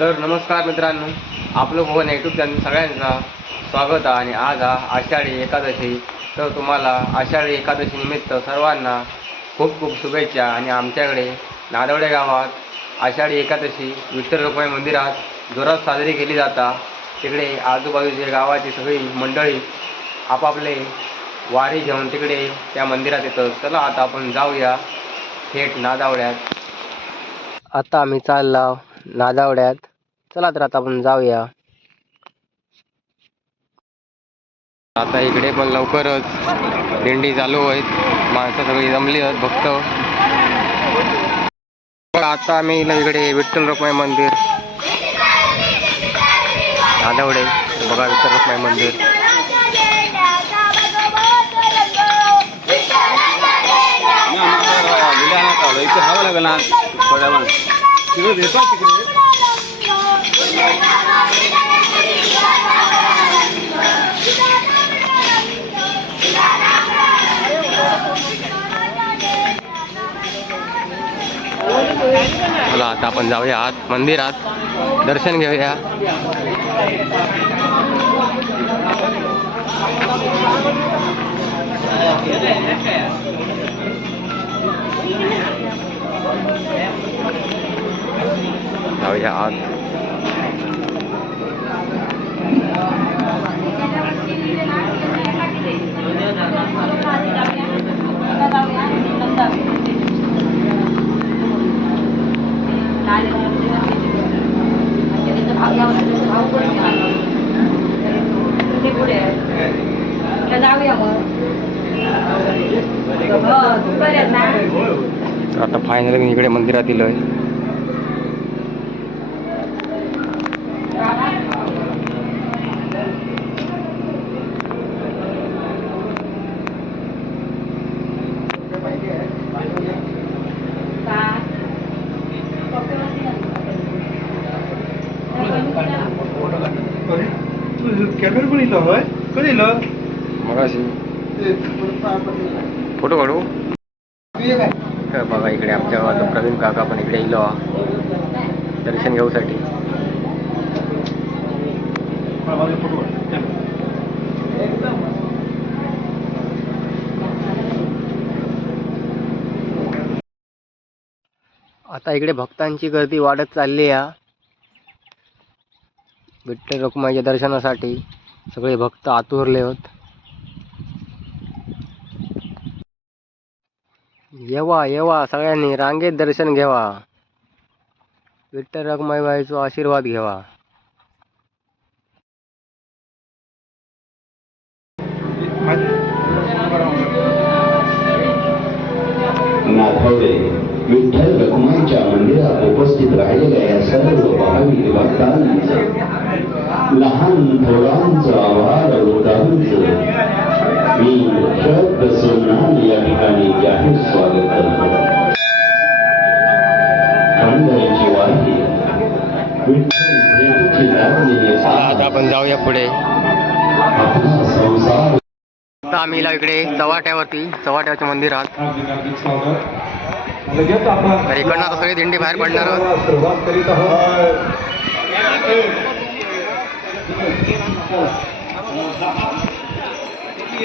तर नमस्कार मित्रांनो आपलं भवन यूट्यूब चॅनल सगळ्यांचा स्वागत आहे आणि आज हा आषाढी एकादशी. तर तुम्हाला आषाढी एकादशी निमित्त सर्वांना खूप खूप शुभेच्छा आणि आमच्याकडे नादवडे गावात आषाढी एकादशी विठ्ठल रुक्माई मंदिरात जोरात साजरी केली जाता. तिकडे आजूबाजूचे गावाची सगळी मंडळी आपापले वारी घेऊन तिकडे त्या मंदिरात येतं चला आता आपण जाऊया थेट नादावड्यात आता आम्ही चाललो नादावड्यात चला तर आता आपण जाऊया. आता इकडे पण लवकरच दिंडी चालू आहेत माणसं सगळी जमली आहेत भक्त आता आम्ही इकडे विठ्ठल रुक्माई मंदिर. नादावडे. बघा विठ्ठल रुक्माई मंदिर. हवं लागेल आपण जाऊया आत मंदिरात दर्शन घेऊया जाऊया आत फायनली मी इकडे मंदिरात येलोय कॅमेरा पण इथं होय कधी इलं मग फोटो काढू तर बघा इकडे आमच्या गावात प्रवीण काका पण इकडे येलो हा. दर्शन घेऊसाठी. आता इकडे भक्तांची गर्दी वाढत चालली आहे. विठ्ठल रखुमाईच्या दर्शनासाठी सगळे भक्त आतुरले होत. येवा येवा सगळ्यांनी रांगेत दर्शन घ्यावा विठ्ठल रखमाईबाईचा आशीर्वाद घ्यावा नाथवडे विठ्ठल रखुमाईच्या मंदिरात उपस्थित राहिलेल्या या सर्व भावी भक्तांचं लहान थोरांचं आभार वृद्धांचं मी या ठिकाणी जाहीर स्वागत करतो. पंढरीची वारी आता आपण जाऊया पुढे. आता आम्ही इकडे चव्हाट्यावरती चव्हाट्याच्या मंदिरात. लगेच आपण तर इकडनं आता सगळी दिंडी बाहेर पडणार आहोत.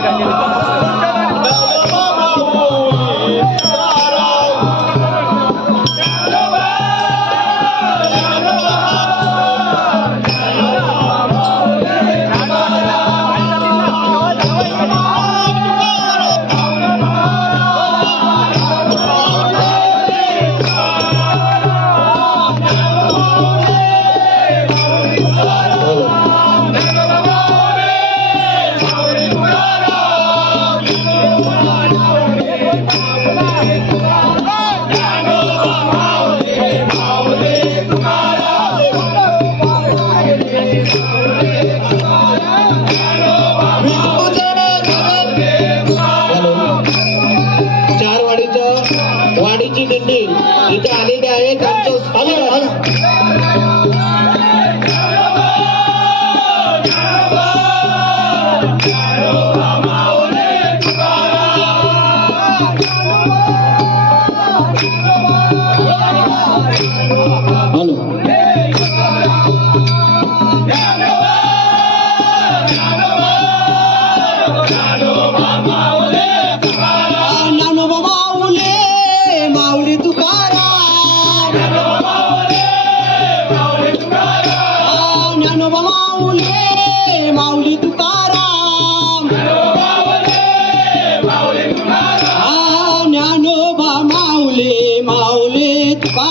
Margarita. Thank you.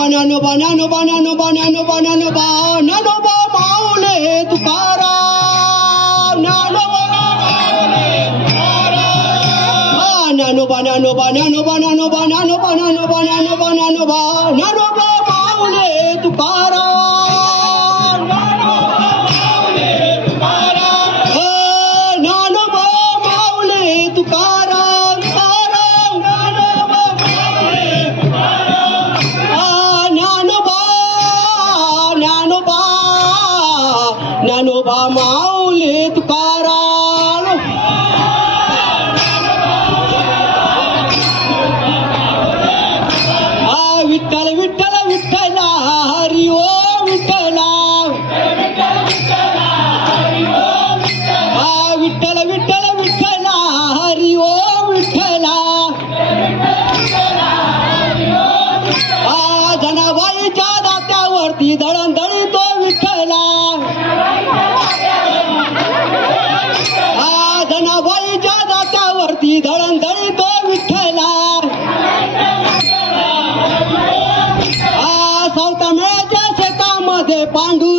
banano banano banano banano banano banano ba maule tukara nano banano banano banano banano banano banano banano banano banano ba maule tukara Dnyanoba माऊले Tukaram आ, विठ्ठल विठ्ठल विठ्ठला हरी ओ विठ्ठल. आ, विठ्ठल विठ्ठल विठ्ठला हरी ओ विठ्ठला. आ जनाबाईच्या दात्यावरती दळण दळी तो विठ्ठला. ना जनाबाईच्या दातावरती दळण दळतो विठ्ठला. सावता मेळाच्या शेतामध्ये पांडू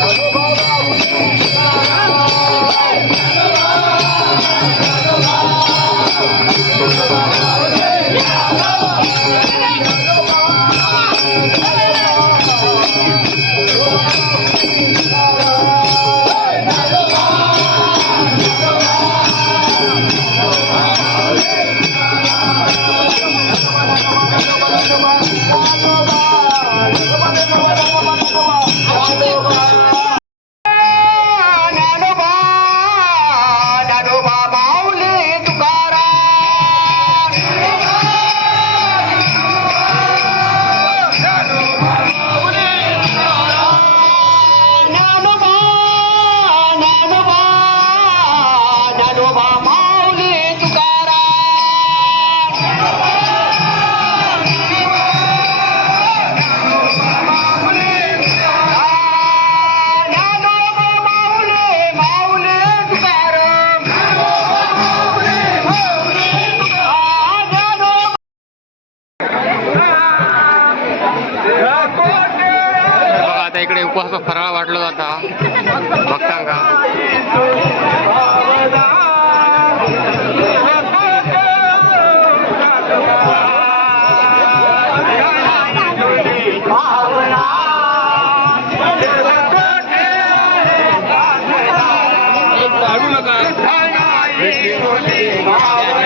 Yeah. Yeah.